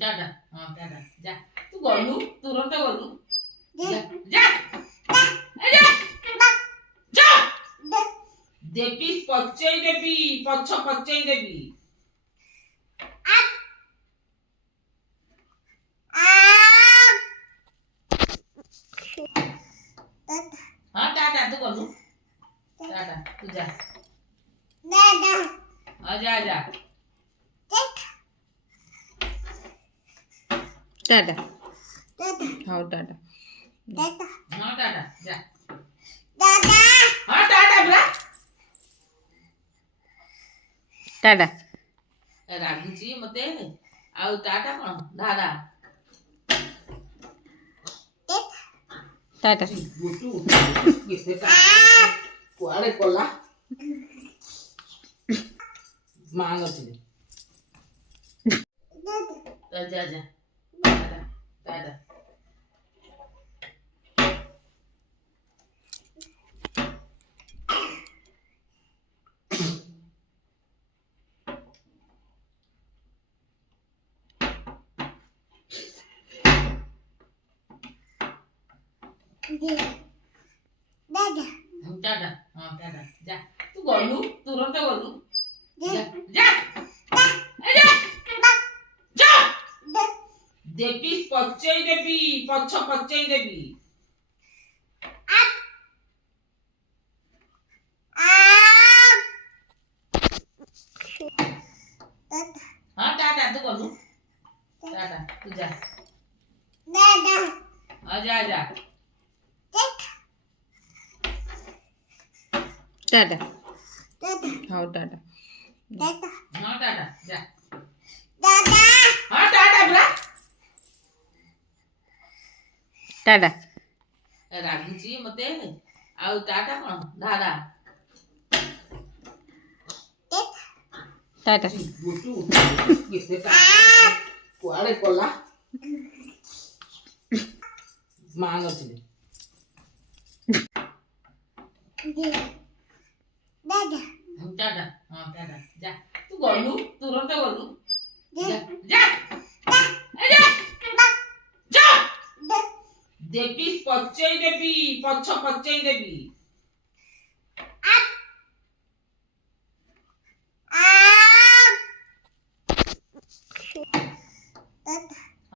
टाटा हाँ टाटा जा तू गलु तुरंत गलु जा जा जा जा देवी पचई देवी पछ पचई देवी हाँ टाटा तू गलु टाटा तू जा हाँ जा जा टाटा हाँ टाटा हाँ टाटा जा हाँ टाटा ब्रा टाटा रागुची मते आउ टाटा कोन दादा टाटा गोटू केते का कुआडे कोला मांग अछि जा जा टाटा टाटा टाटा हाँ टाटा जा तू गलु तुरंत गलु जा जा जा जा देवी पचई देवी पछ पचई देवी हाँ टाटा तू गलु टाटा तू जा हाँ जा जा टाटा हाँ टाटा हाँ टाटा जा हाँ टाटा ब्रा टाटा रागुची मते आउ टाटा कोन दादा टाटा गोटू केते का कुआडे कोला मांग अछि टाटा हाँ टाटा जा तू गलु तुरंत गलु जा जा जा जा देवी पचई देवी पछ पचई देवी